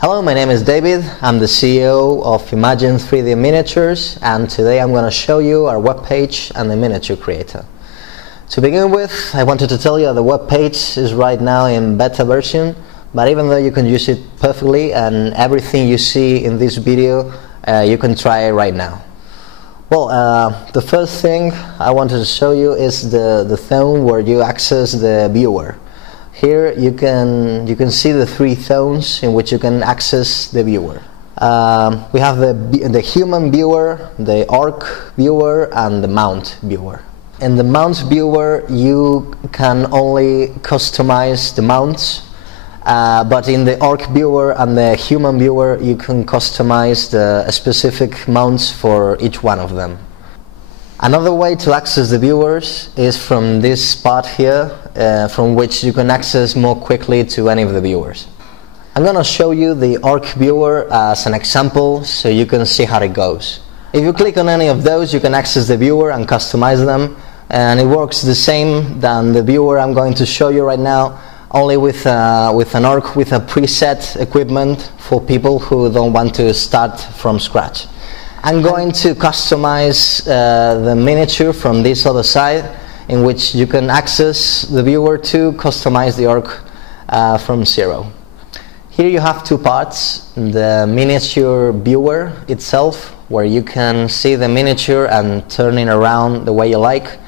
Hello, my name is David. I'm the CEO of Imagine 3D Miniatures, and today I'm going to show you our webpage and the miniature creator. To begin with, I wanted to tell you that the webpage is right now in beta version, but even though you can use it perfectly and everything you see in this video, you can try it right now. Well, the first thing I wanted to show you is the zone where you access the viewer. Here you can see the three zones in which you can access the viewer. We have the human viewer, the orc viewer, and the mount viewer. In the mount viewer, you can only customize the mounts, but in the orc viewer and the human viewer, you can customize the specific mounts for each one of them. Another way to access the viewers is from this spot here, from which you can access more quickly to any of the viewers. I'm going to show you the orc viewer as an example so you can see how it goes. If you click on any of those, you can access the viewer and customize them, and it works the same than the viewer I'm going to show you right now, only with an orc with a preset equipment for people who don't want to start from scratch. I'm going to customize the miniature from this other side, in which you can access the viewer to customize the orc from zero. Here you have two parts: the miniature viewer itself, where you can see the miniature and turn it around the way you like,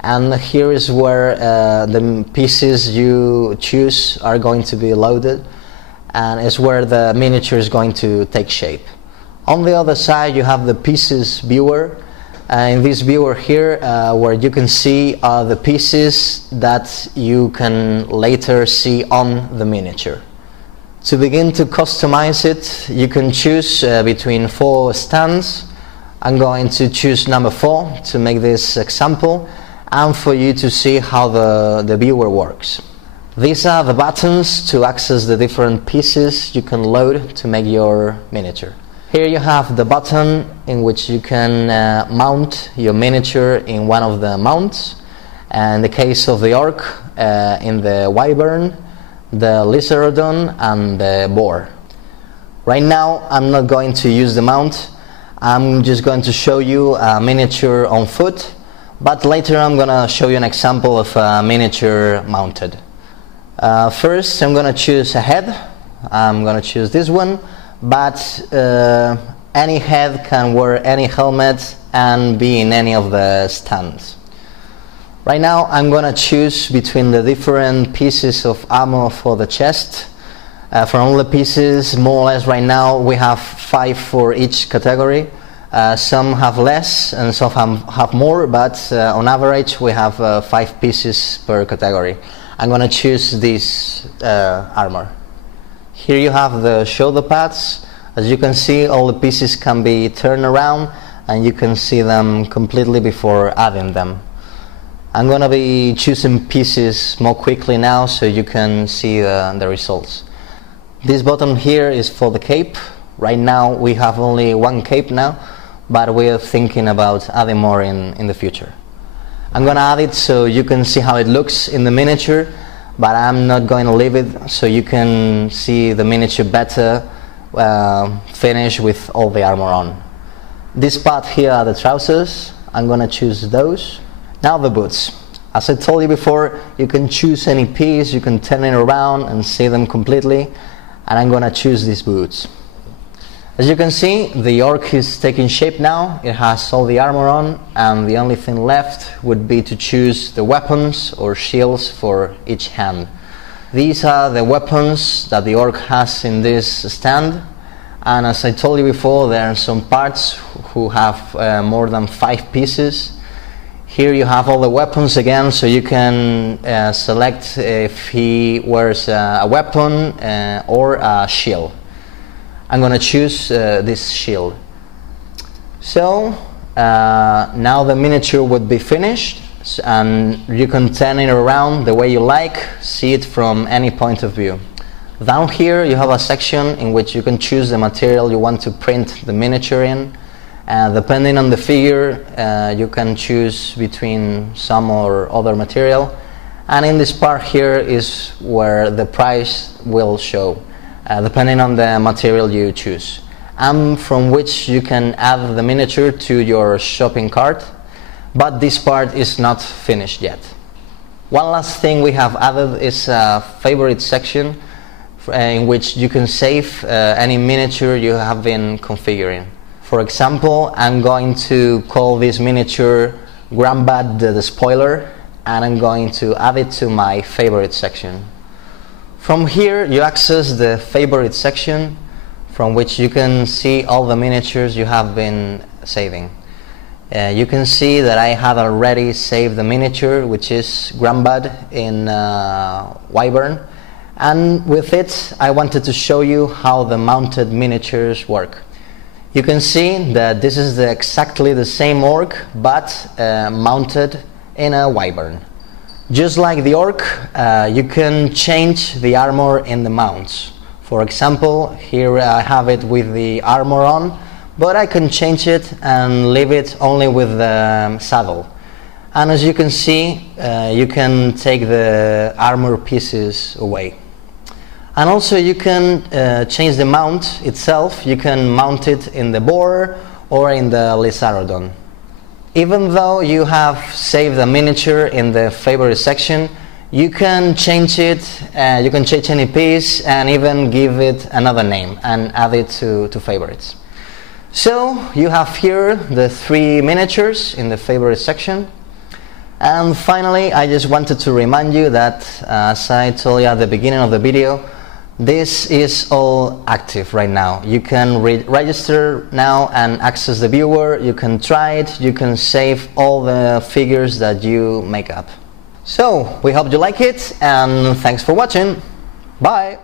and here is where the pieces you choose are going to be loaded, and is where the miniature is going to take shape. On the other side you have the pieces viewer. In this viewer here, where you can see the pieces that you can later see on the miniature. To begin to customize it, you can choose between 4 stands. I'm going to choose number 4 to make this example and for you to see how the viewer works. These are the buttons to access the different pieces you can load to make your miniature. Here you have the button in which you can mount your miniature in one of the mounts. In the case of the orc, in the wyvern, the lizardon, and the boar. Right now I'm not going to use the mount. I'm just going to show you a miniature on foot, but later I'm going to show you an example of a miniature mounted. First I'm going to choose a head. I'm going to choose this one. But any head can wear any helmet and be in any of the stands. Right now I'm going to choose between the different pieces of armor for the chest. For all the pieces, more or less right now we have 5 for each category. Some have less and some have more, but on average we have 5 pieces per category. I'm going to choose this armor. Here you have the shoulder pads. As you can see, all the pieces can be turned around and you can see them completely before adding them. I'm going to be choosing pieces more quickly now so you can see the results. This button here is for the cape. Right now we have only one cape now, but we are thinking about adding more in the future. I'm going to add it so you can see how it looks in the miniature, but I'm not going to leave it so you can see the miniature better finished with all the armor on. This part here are the trousers. I'm going to choose those. Now the boots. As I told you before, you can choose any piece, you can turn it around and see them completely, and I'm going to choose these boots. As you can see, the orc is taking shape now. It has all the armor on, and the only thing left would be to choose the weapons or shields for each hand. These are the weapons that the orc has in this stand, and as I told you before, there are some parts who have more than 5 pieces. Here you have all the weapons again, so you can select if he wears a weapon or a shield. I'm going to choose this shield. So now the miniature would be finished, and you can turn it around the way you like, see it from any point of view. Down here you have a section in which you can choose the material you want to print the miniature in. Depending on the figure, you can choose between some or other material, and in this part here is where the price will show. depending on the material you choose, and from which you can add the miniature to your shopping cart. But this part is not finished yet. One last thing we have added is a favorite section in which you can save any miniature you have been configuring. For example, I'm going to call this miniature Grandbad the Spoiler, and I'm going to add it to my favorite section. From here you access the favorite section, from which you can see all the miniatures you have been saving. You can see that I have already saved the miniature, which is Grandbad in Wyvern, and with it I wanted to show you how the mounted miniatures work. You can see that this is exactly the same orc, but mounted in a Wyvern. Just like the orc, you can change the armor in the mounts. For example, here I have it with the armor on, but I can change it and leave it only with the saddle. And as you can see, you can take the armor pieces away. And also you can change the mount itself. You can mount it in the boar or in the Lizardon. Even though you have saved a miniature in the favorite section, you can change it, you can change any piece and even give it another name and add it to favorites. So you have here the 3 miniatures in the favorite section. And finally, I just wanted to remind you that, as I told you at the beginning of the video, this is all active right now. You can register now and access the viewer. You can try it, you can save all the figures that you make up. So we hope you like it, and thanks for watching. Bye!